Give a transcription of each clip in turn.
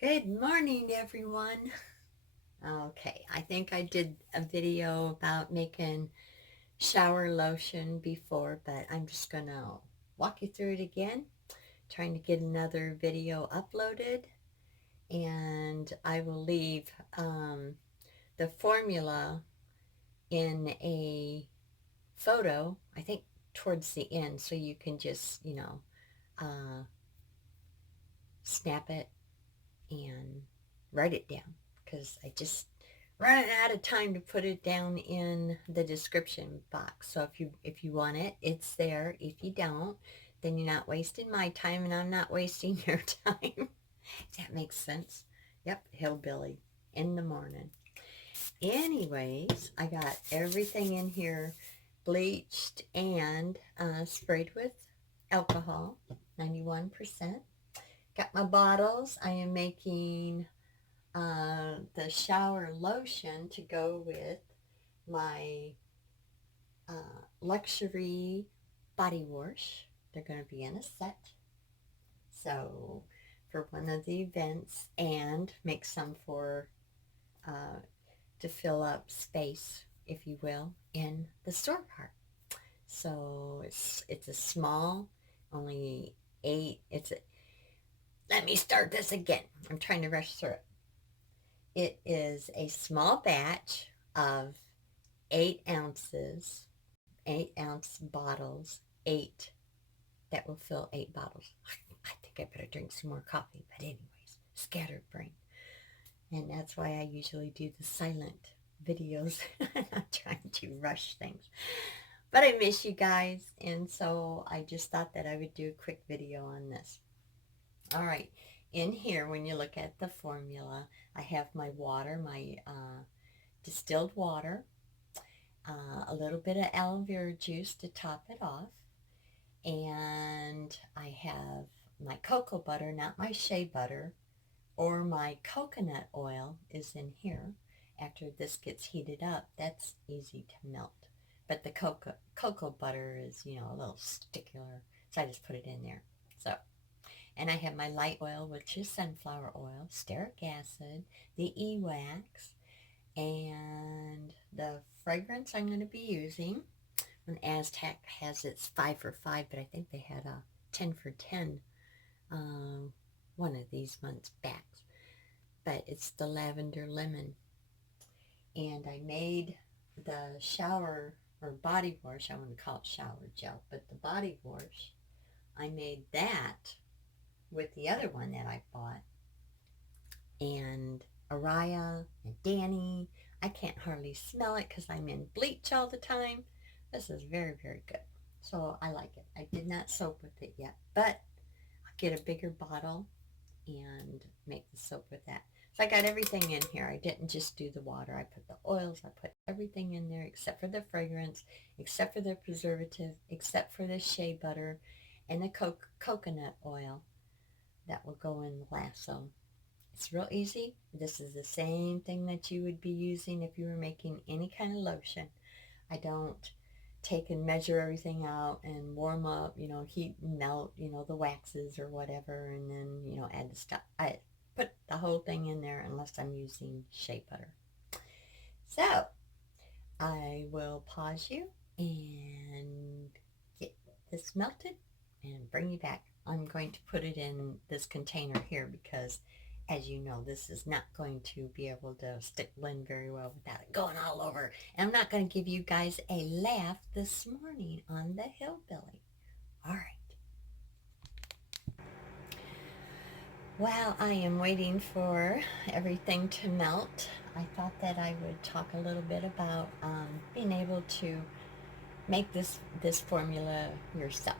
Good morning, everyone. Okay, I think I did a video about making shower lotion before, but I'm just gonna walk you through it again, trying to get another video uploaded, and I will leave the formula in a photo, I think towards the end, so you can just, uh, snap it and write it down, because I just ran out of time to put it down in the description box. So if you want it, it's there. If you don't, then you're not wasting my time and I'm not wasting your time. That makes sense. Yep, hillbilly in the morning. Anyways, I got everything in here bleached and sprayed with alcohol, 91%. Got my bottles. I am making the shower lotion to go with my luxury body wash. They're going to be in a set. So for one of the events, and make some for to fill up space, if you will, in the store part. So it's a small, only 8. Let me start this again. I'm trying to rush through it. It is a small batch of 8 ounces, 8-ounce bottles, 8 that will fill 8 bottles. I think I better drink some more coffee, but anyways, scattered brain. And that's why I usually do the silent videos. I'm not trying to rush things. But I miss you guys, and so I just thought that I would do a quick video on this. All right, in here, when you look at the formula, I have my water, my distilled water, a little bit of aloe vera juice to top it off, and I have my cocoa butter, not my shea butter, or my coconut oil is in here. After this gets heated up, that's easy to melt. But the cocoa butter is, a little stickier, so I just put it in there. So, and I have my light oil, which is sunflower oil, stearic acid, the e-wax, and the fragrance I'm going to be using. When Aztec has its 5 for 5, but I think they had a 10 for 10 one of these months back. But it's the lavender lemon. And I made the shower or body wash, I wouldn't call it shower gel, but the body wash, I made that with the other one that I bought. And Araya and Danny, I can't hardly smell it because I'm in bleach all the time. This is very, very good. So I like it. I did not soap with it yet, but I'll get a bigger bottle and make the soap with that. So I got everything in here. I didn't just do the water. I put the oils. I put everything in there except for the fragrance, except for the preservative, except for the shea butter and the coconut oil that will go in last. So it's real easy. This is the same thing that you would be using if you were making any kind of lotion. I don't take and measure everything out and warm up, heat and melt, the waxes or whatever, and then, add the stuff. I put the whole thing in there unless I'm using shea butter. So I will pause you and get this melted and bring you back. I'm going to put it in this container here because, as you know, this is not going to be able to stick blend very well without it going all over. And I'm not going to give you guys a laugh this morning on the hillbilly. All right. While I am waiting for everything to melt, I thought that I would talk a little bit about being able to make this formula yourself.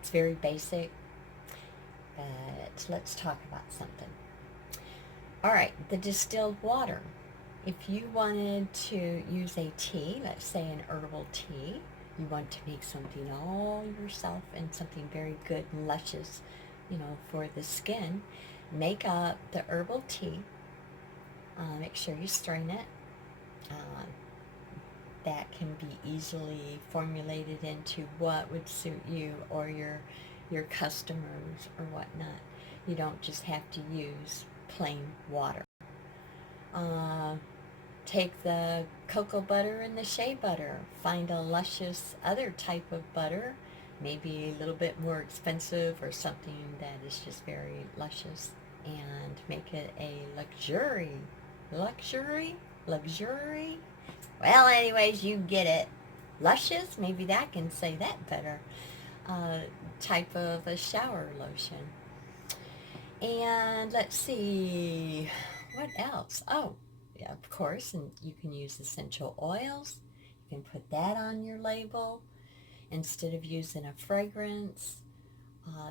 It's very basic, but let's talk about something. All right, the distilled water. If you wanted to use a tea, let's say an herbal tea, you want to make something all yourself and something very good and luscious, for the skin, make up the herbal tea. Make sure you strain it. That can be easily formulated into what would suit you or your customers or whatnot. You don't just have to use plain water. Uh, Take the cocoa butter and the shea butter. Find a luscious other type of butter, maybe a little bit more expensive or something that is just very luscious, and make it a luxury. Well, anyways, you get it. Luscious, maybe that can say that better. Type of a shower lotion. And let's see, what else? Oh, yeah, of course, and you can use essential oils. You can put that on your label instead of using a fragrance.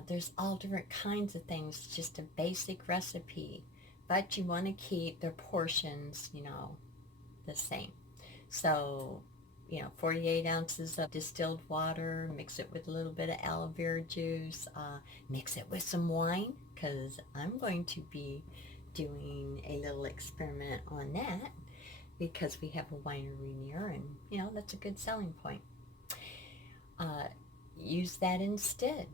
There's all different kinds of things. It's just a basic recipe, but you want to keep their portions, the same. So, 48 ounces of distilled water, mix it with a little bit of aloe vera juice, mix it with some wine, because I'm going to be doing a little experiment on that because we have a winery near, and, that's a good selling point. Use that instead.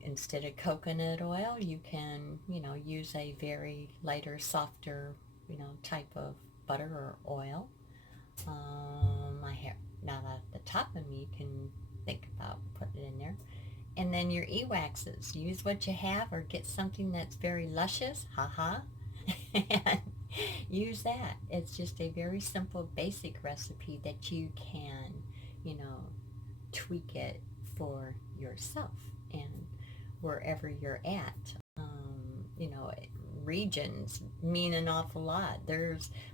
Instead of coconut oil, you can, use a very lighter, softer, type of butter or oil. My hair, not at the top of me, can think about putting it in there. And then your e-waxes, use what you have or get something that's very luscious, and use that. It's just a very simple, basic recipe that you can, tweak it for yourself and wherever you're at. Regions mean an awful lot.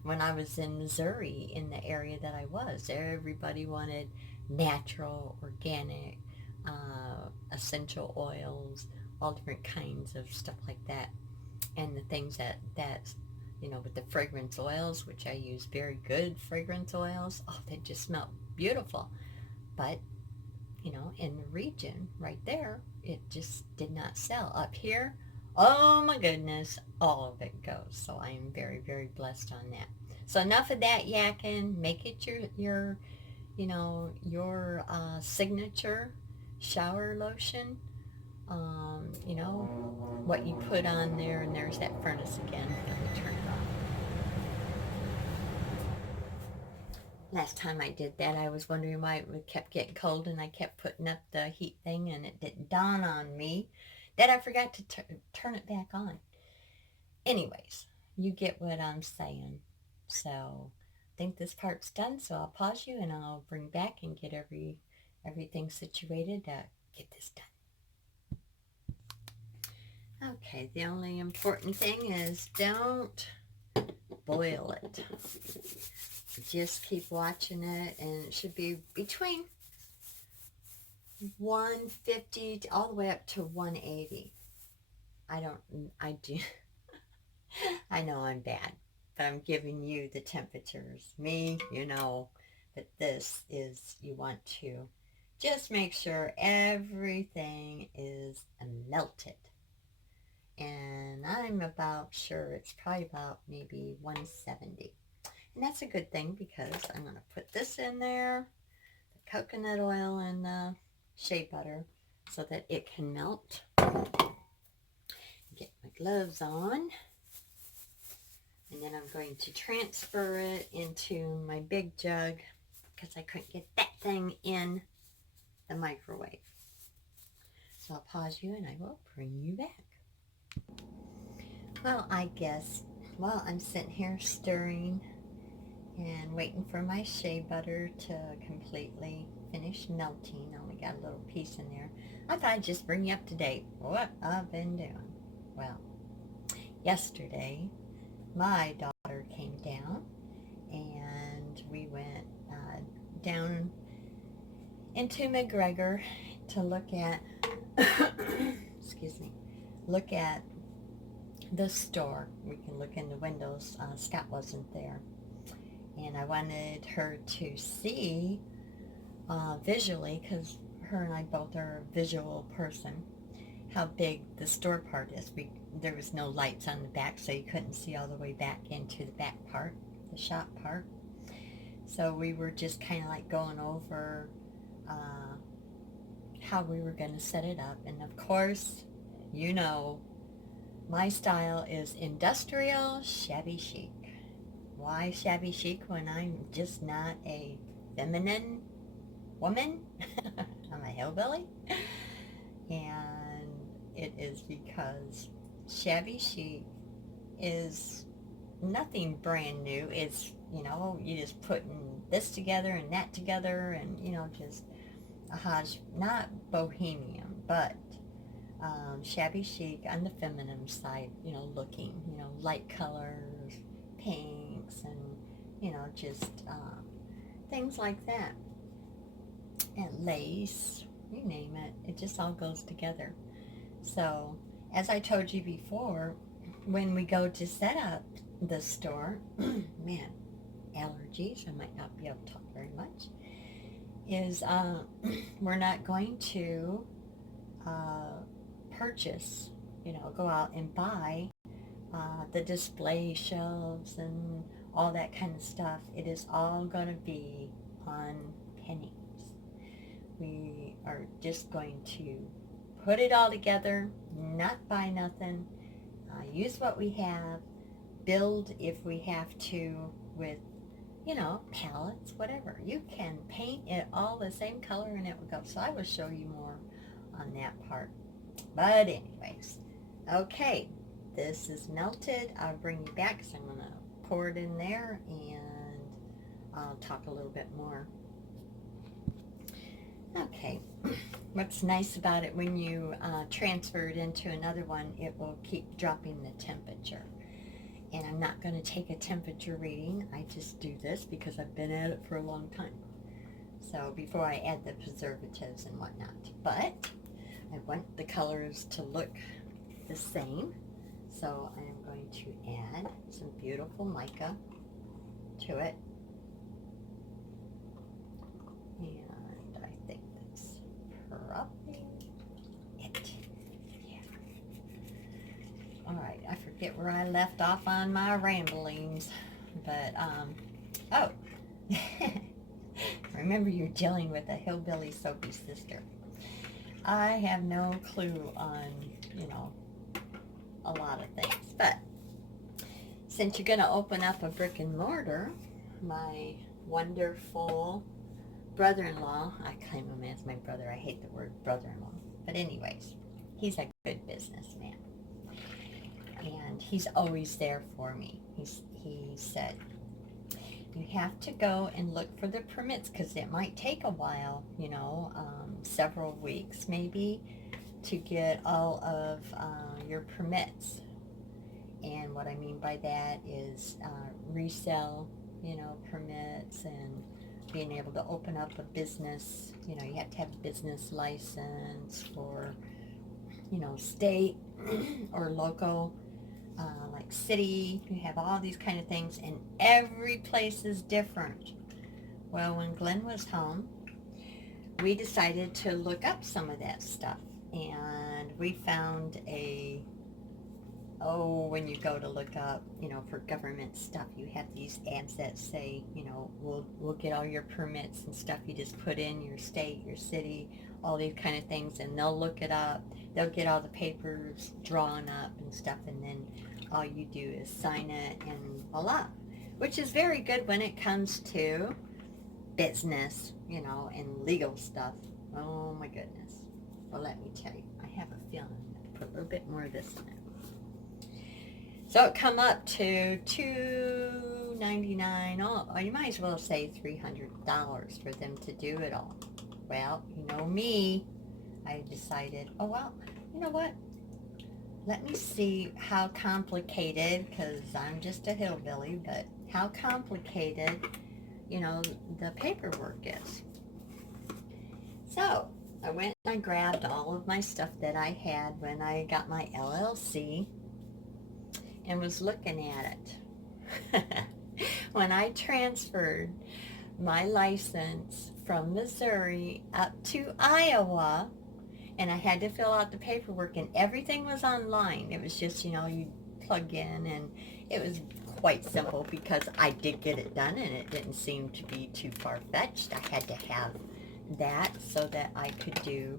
When I was in Missouri, in the area that I was, everybody wanted natural, organic, essential oils, all different kinds of stuff like that. And the things that's, with the fragrance oils, which I use very good fragrance oils, they just smell beautiful. But, in the region right there, it just did not sell. Up here, oh my goodness, all of it goes. So I am very, very blessed on that. So enough of that yakking. Make it your signature shower lotion. What you put on there, and there's that furnace again. Let me turn it off. Last time I did that, I was wondering why it kept getting cold, and I kept putting up the heat thing, and it didn't dawn on me that I forgot to turn it back on. Anyways, you get what I'm saying. So I think this part's done, so I'll pause you and I'll bring back and get everything situated to get this done. Okay, the only important thing is don't boil it. Just keep watching it, and it should be between 150 all the way up to 180. I do. I know I'm bad, but I'm giving you the temperatures. Me, but this is, you want to just make sure everything is melted. And I'm about sure it's probably about maybe 170. And that's a good thing, because I'm going to put this in there, the coconut oil and the shea butter, so that it can melt. Get my gloves on. And then I'm going to transfer it into my big jug, because I couldn't get that thing in the microwave. So I'll pause you and I will bring you back. Well, I guess while I'm sitting here stirring and waiting for my shea butter to completely finish melting, I only got a little piece in there, I thought I'd just bring you up to date what I've been doing. Well, yesterday my daughter came down, and we went down into McGregor to look at look at the store. We can look in the windows. Scott wasn't there, and I wanted her to see visually, because her and I both are a visual person, how big the store part is. There was no lights on the back, so you couldn't see all the way back into the back part, the shop part. So we were just kind of like going over how we were going to set it up. And of course, you know my style is industrial shabby chic. Why shabby chic when I'm just not a feminine woman? I'm a hillbilly. And it is because shabby chic is nothing brand new. It's, you just putting this together and that together and, just a hodge, not bohemian, but shabby chic on the feminine side, looking, light colors, pinks, and, just things like that. And lace, you name it, it just all goes together. So, as I told you before, when we go to set up the store, man, allergies, I might not be able to talk very much, is we're not going to purchase, go out and buy the display shelves and all that kind of stuff. It is all going to be on pennies. We are just going to put it all together, not buy nothing, use what we have, build if we have to with, palettes, whatever. You can paint it all the same color and it will go. So I will show you more on that part. But anyways, okay, this is melted. I'll bring you back because I'm going to pour it in there and I'll talk a little bit more. Okay, what's nice about it, when you transfer it into another one, it will keep dropping the temperature. And I'm not going to take a temperature reading. I just do this because I've been at it for a long time. So before I add the preservatives and whatnot. But I want the colors to look the same. So I am going to add some beautiful mica to it. And I think that's probably it. Yeah. All right, I forget where I left off on my ramblings. But, oh. Remember, you're dealing with a hillbilly soapy sister. I have no clue on, a lot of things. But since you're going to open up a brick and mortar, my wonderful brother-in-law, I claim him as my brother. I hate the word brother-in-law. But anyways, he's a good businessman. And he's always there for me. He said, you have to go and look for the permits because it might take a while, several weeks maybe, to get all of your permits. And what I mean by that is resale, permits, and being able to open up a business. You have to have a business license for, state or local, like city. You have all these kind of things, and every place is different. Well, when Glenn was home, we decided to look up some of that stuff, and we found when you go to look up, for government stuff, you have these ads that say, we'll get all your permits and stuff. You just put in your state, your city, all these kind of things, and they'll look it up. They'll get all the papers drawn up and stuff, and then all you do is sign it, and voila. Which is very good when it comes to business, and legal stuff. Oh my goodness. Well, let me tell you, I have a feeling I'm going to put a little bit more of this in it. So it come up to $299. Oh, you might as well say $300 for them to do it all. Well, me, I decided, oh well, you know what? Let me see how complicated, because I'm just a hillbilly, but how complicated, the paperwork is. So I went and I grabbed all of my stuff that I had when I got my LLC and was looking at it. When I transferred my license from Missouri up to Iowa, and I had to fill out the paperwork, and everything was online. It was just, you plug in, and it was quite simple because I did get it done, and it didn't seem to be too far-fetched. I had to have that so that I could do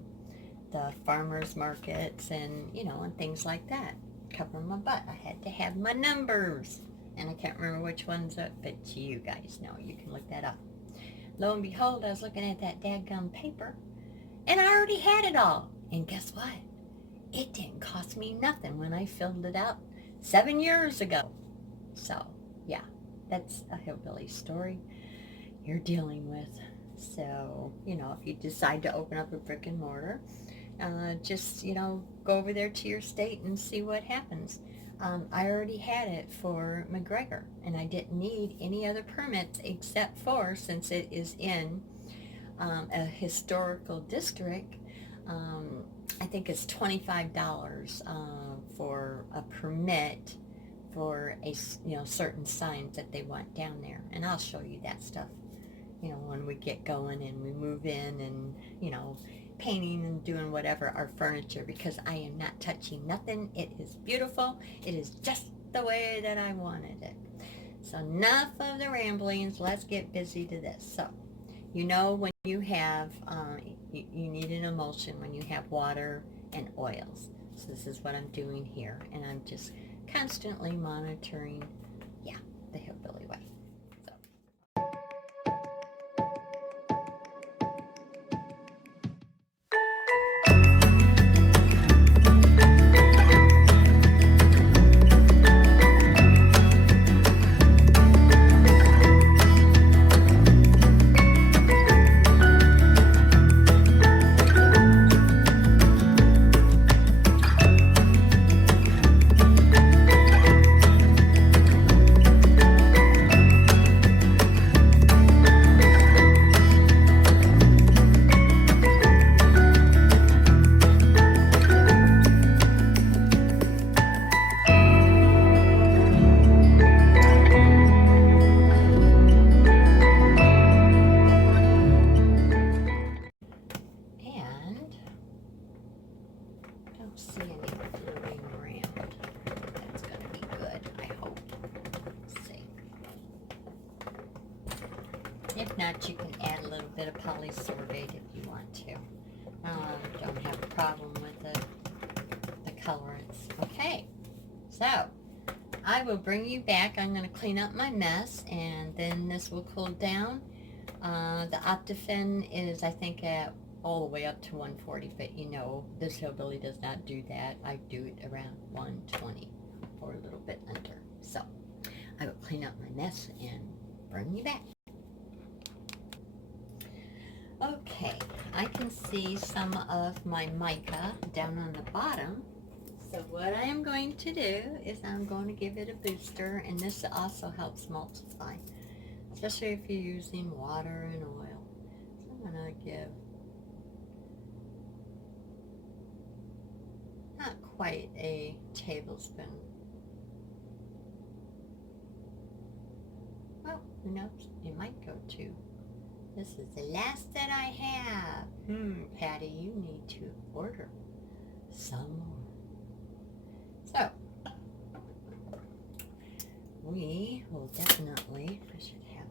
the farmers markets and, you know, and things like that. Covering my butt. I had to have my numbers. And I can't remember which ones, but you guys know. You can look that up. Lo and behold, I was looking at that dadgum paper, and I already had it all. And guess what? It didn't cost me nothing when I filled it out 7 years ago. So, yeah, that's a hillbilly story you're dealing with. So, you know, if you decide to open up a brick and mortar, just, you know, go over there to your state and see what happens. I already had it for McGregor, and I didn't need any other permits except for, since it is in a historical district, I think it's $25 for a permit for a, you know, certain signs that they want down there. And I'll show you that stuff, you know, when we get going and we move in and, you know, painting and doing whatever our furniture, because I am not touching nothing. It is beautiful. It is just the way that I wanted it. So enough of the ramblings. Let's get busy to this. So, you know, when you have, you need an emulsion when you have water and oils. So this is what I'm doing here. And I'm just constantly monitoring, yeah, the hillbilly way. See any floating around. That's going to be good, I hope. Let's see. If not, you can add a little bit of polysorbate if you want to. Don't have a problem with the colorants. Okay, so I will bring you back. I'm going to clean up my mess, and then this will cool down. The Optifin is, I think, at all the way up to 140, but you know, this hillbilly does not do that. I do it around 120 or a little bit under. So I will clean up my mess and bring you back. Okay, I can see some of my mica down on the bottom. So what I am going to do is I'm going to give it a booster, and this also helps emulsify, especially if you're using water and oil. So I'm going to give not quite a tablespoon. Well, who knows? It might go to. This is the last that I have. Patty, you need to order some more. So, we will definitely, I should have,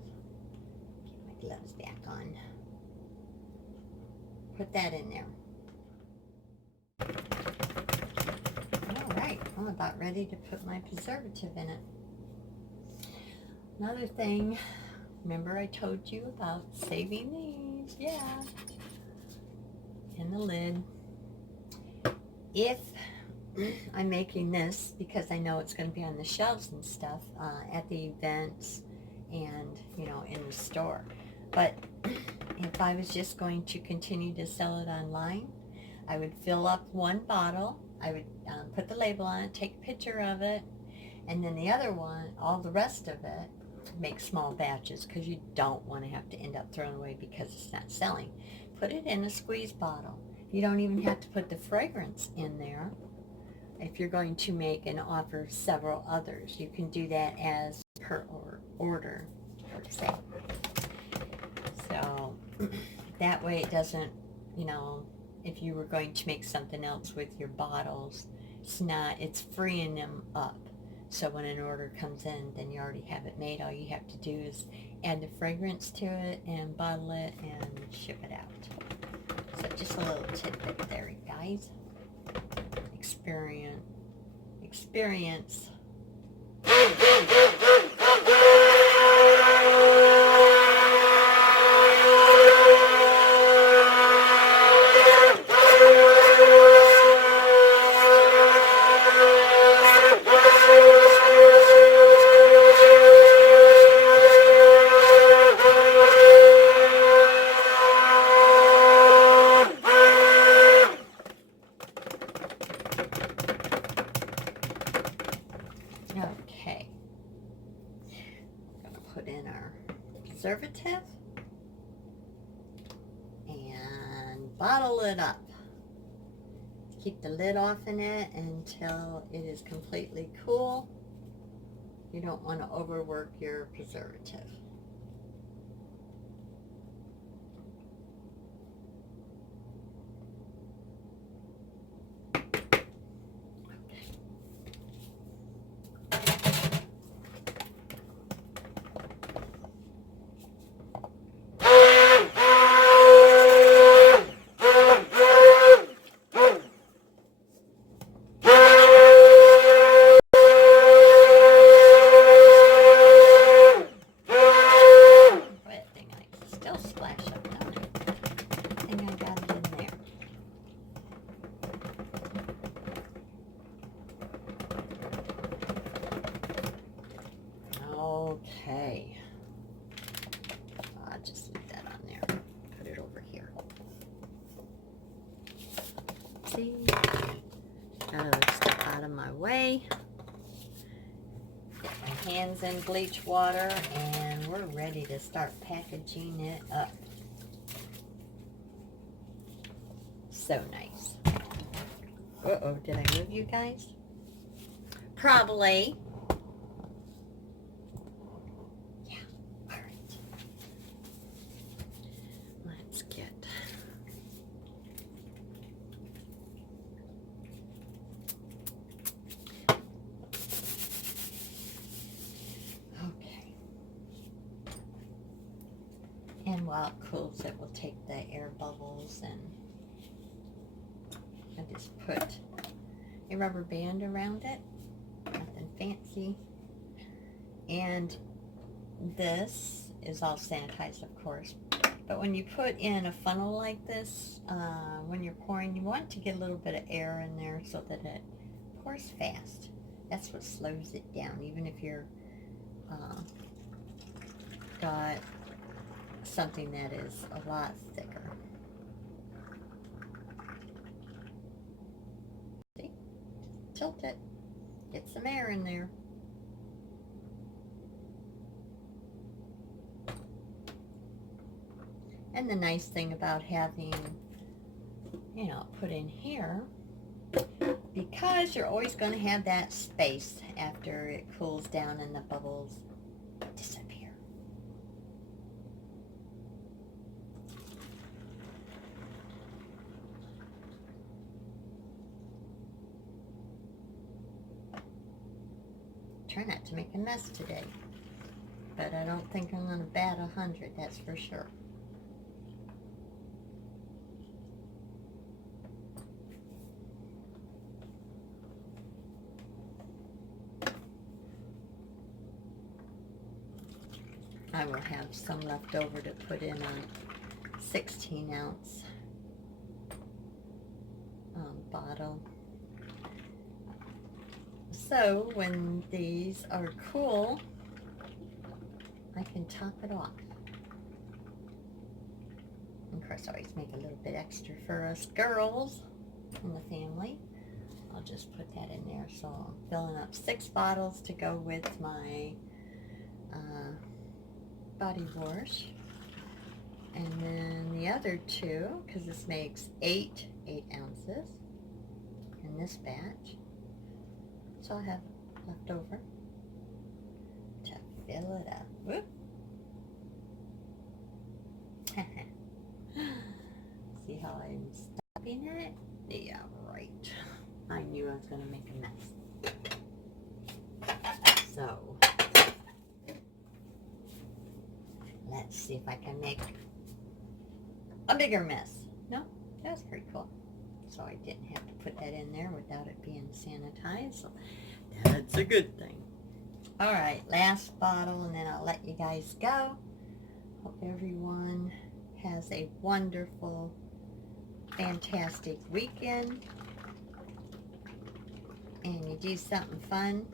get my gloves back on. Put that in there. Alright, I'm about ready to put my preservative in it. Another thing, remember I told you about saving these? Yeah. In the lid. If I'm making this because I know it's going to be on the shelves and stuff at the events and, you know, in the store. But if I was just going to continue to sell it online, I would fill up one bottle. I would put the label on it, take a picture of it, and then the other one, all the rest of it, make small batches because you don't want to have to end up throwing away because it's not selling. Put it in a squeeze bottle. You don't even have to put the fragrance in there. If you're going to make and offer several others, you can do that as per order, per se. So that way it doesn't, you know, if you were going to make something else with your bottles, it's freeing them up. So when an order comes in, then you already have it made. All you have to do is add the fragrance to it and bottle it and ship it out. So Just a little tidbit there, guys. Experience. Okay, I'm going to put in our preservative and bottle it up. Keep the lid off in it until it is completely cool. You don't want to overwork your preservative. Okay, I'll just leave that on there. Put it over here. See, gotta step out of my way. Get my hands in bleach water, and we're ready to start packaging it up. So nice. Uh-oh, did I move you guys? Probably. And while it cools, it will take the air bubbles, and I just put a rubber band around it. Nothing fancy. And this is all sanitized, of course. But when you put in a funnel like this, when you're pouring, you want to get a little bit of air in there so that it pours fast. That's what slows it down, even if you're got something that is a lot thicker. See? Tilt it. Get some air in there. And the nice thing about having, put in here, because you're always going to have that space after it cools down and the bubbles disappear. Try not to make a mess today, but I don't think I'm going to bat 100, that's for sure. I will have some left over to put in a 16-ounce bottle. So when these are cool, I can top it off. Of course, I always make a little bit extra for us girls in the family. I'll just put that in there. So I'm filling up 6 bottles to go with my body wash. And then the other 2, because this makes 8 ounces in this batch. So I'll have left over to fill it up. Whoop. See how I'm stopping it? Yeah, right. I knew I was going to make a mess. So, let's see if I can make a bigger mess. No? That's pretty cool. So I didn't have to put that in there without it being sanitized. So that's a good thing. All right, last bottle, and then I'll let you guys go. Hope everyone has a wonderful, fantastic weekend. And you do something fun.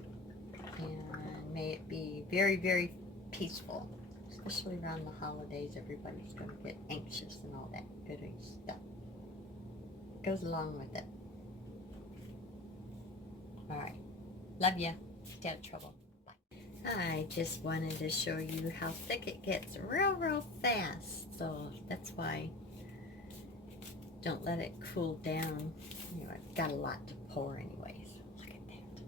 And may it be very, very peaceful. Especially around the holidays, everybody's going to get anxious and all that good stuff. Goes along with it. All right. Love ya. Stay out of trouble. Bye. I just wanted to show you how thick it gets real fast. So that's why don't let it cool down. You know, I've got a lot to pour anyways. Look at that.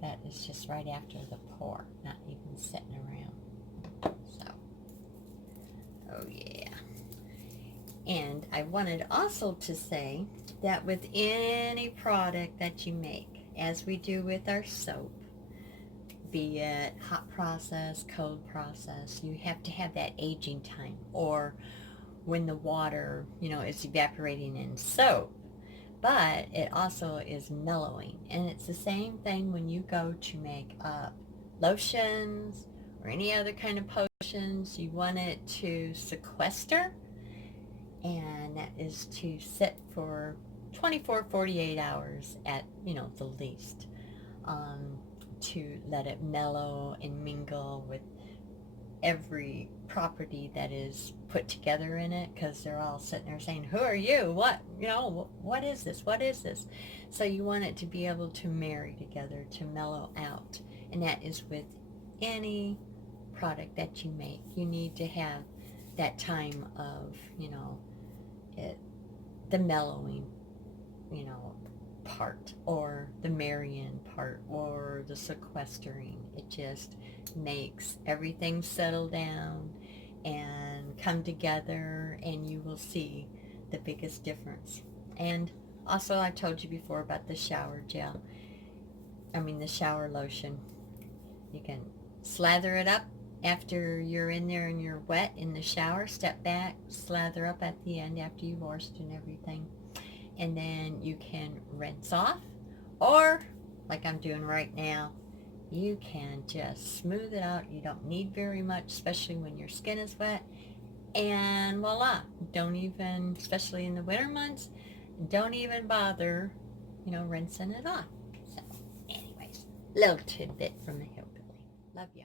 That is just right after the pour, not even sitting around. So, oh yeah. And I wanted also to say that with any product that you make, as we do with our soap, be it hot process, cold process, you have to have that aging time, or when the water, you know, is evaporating in soap. But it also is mellowing, and it's the same thing when you go to make up lotions or any other kind of potions. You want it to sequester, and that is to sit for 24-48 hours at, you know, the least, to let it mellow and mingle with every property that is put together in it, because they're all sitting there saying, who are you, what, you know, what is this, what is this? So you want it to be able to marry together, to mellow out, and that is with any product that you make. You need to have that time of, you know, the mellowing, you know, part, or the marrying part, or the sequestering. It just makes everything settle down and come together, and you will see the biggest difference. And also, I told you before about the shower gel. The shower lotion. You can slather it up after you're in there and you're wet in the shower. Step back, slather up at the end after you've washed and everything. And then you can rinse off, or like I'm doing right now, you can just smooth it out. You don't need very much, especially when your skin is wet. And voila, don't even, especially in the winter months, don't even bother, you know, rinsing it off. So anyways, little tidbit from the hillbilly. Love ya.